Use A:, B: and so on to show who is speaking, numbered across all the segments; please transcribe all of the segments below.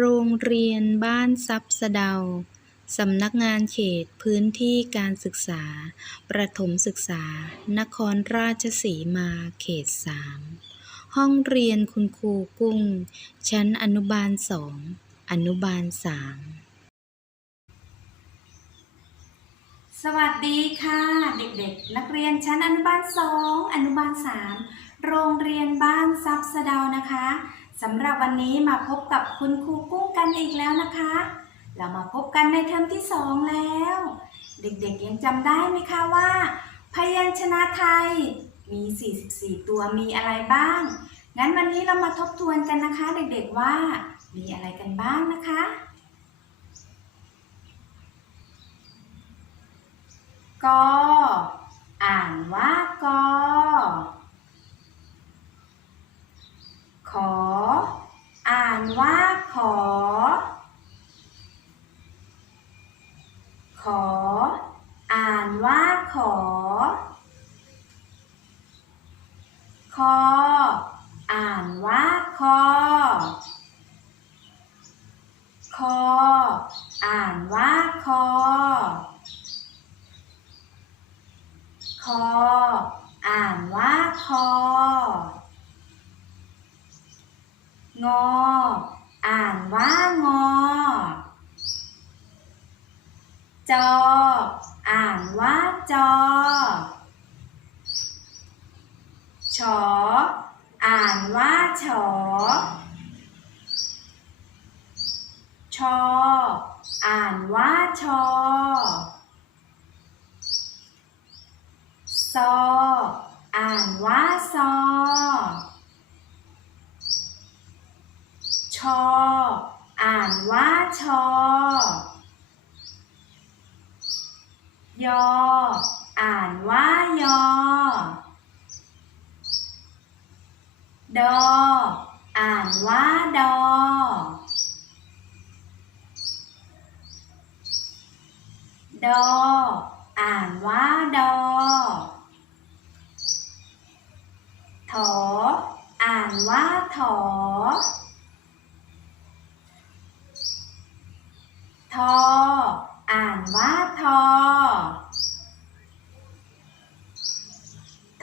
A: โรงเรียนบ้านทรัพย์สะเดา สำนักงานเขตพื้นที่การศึกษา ประถมศึกษา นครราชสีมาเขตสามห้องเรียนคุณครูกุ้ง ชั้นอนุบาลสองอนุบาลสาม
B: สวัสดีค่ะ เด็กๆ นักเรียนชั้นอนุบาลสองอนุบาลสามโรงเรียนบ้านซับสะเดานะคะ สำหรับวันนี้มาพบกับคุณครูกุ้งกันอีกแล้วนะคะ เรามาพบกันในเทอมที่สองแล้ว เด็กๆยังจำได้ไหมคะว่า พยัญชนะไทยมี 44 ตัวมีอะไรบ้าง งั้นวันนี้เรามาทบทวนกันนะคะ เด็กๆว่ามีอะไรกันบ้างนะคะ กอ อ่านว่ากอ ขอ อ่านว่าขอ ขอ อ่านว่าขอ คอ อ่านว่าคอ คอ อ่านว่าคอ คอ อ่านว่าคองออ่าน ว่างอ จอ อ่านว่าจอฉออ่านว่าฉอชอ อ่านว่าชอ ซอ อ่านว่าซอ ช อ อ่านว่าชอยอ อ่านว่ายอ ดอ อ่านว่าดอ ดอ อ่านว่าดอ ถอ อ่านว่าถอ ทอ อ่านว่าทอ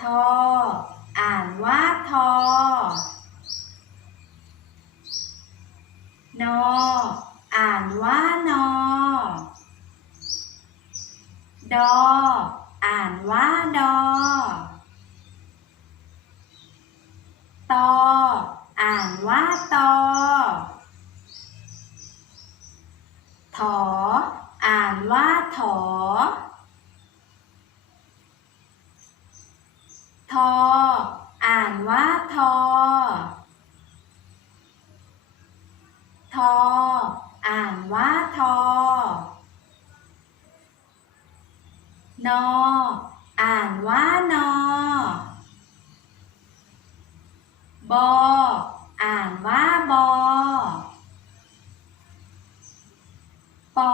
B: ทอ อ่านว่าทอนอ อ่านว่านอ ดอ อ่านว่าดอ ตอ อ่านว่าตอ อ อ่านว่าถอ ทอ อ่านว่าทอ ทอ อ่านว่าทอนอ อ่านว่านอบอานว่าบอ ปอ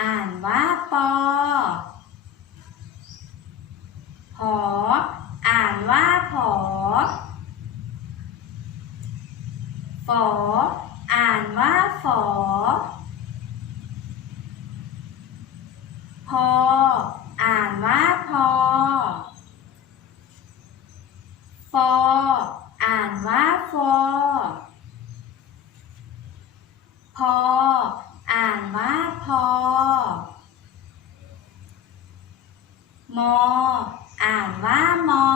B: อ่าน ว่าปอหออ่านว่าผอฝออ่านว่าฝอพอ อ่านว่าพอ ฟอ อ่านว่าฟอ พอ อ่านว่าพอ มอ อ่านว่ามอ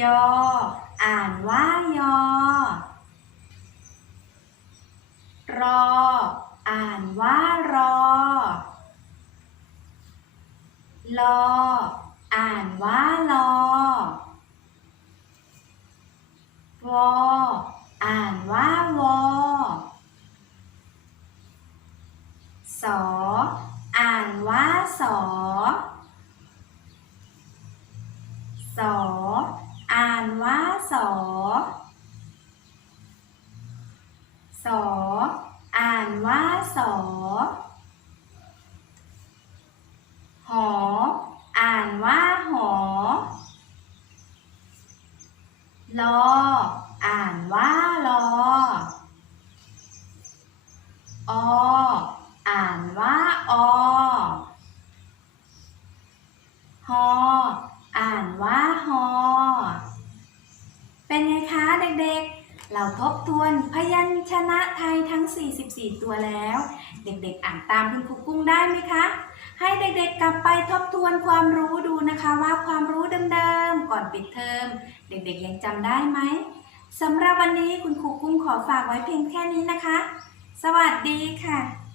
B: ยอ อ่านว่ายอ รอ อ่านว่ารอ ลอ อ่านว่าลอวอ อ่านว่าวอสอ อ่านว่าสอ สอ อ่านว่าสอ สอ อ่านว่าสอ หอ อ่านว่าหอ ลอ อ่านว่าลออ อ่านว่าอฮออ่านว่าฮอเป็นไงคะเด็กๆ เราทบทวนพยัญชนะไทยทั้ง 44 ตัวแล้ว เด็กๆ อ่านตามคุณครูกุ้งได้ไหมคะ ให้เด็กๆ กลับไปทบทวนความรู้ดูนะคะว่าความรู้เดิมๆ ก่อนปิดเทอม เด็กๆ ยังจำได้ไหมสำหรับวันนี้คุณครูกุ้งขอฝากไว้เพียงแค่นี้นะคะ สวัสดีค่ะ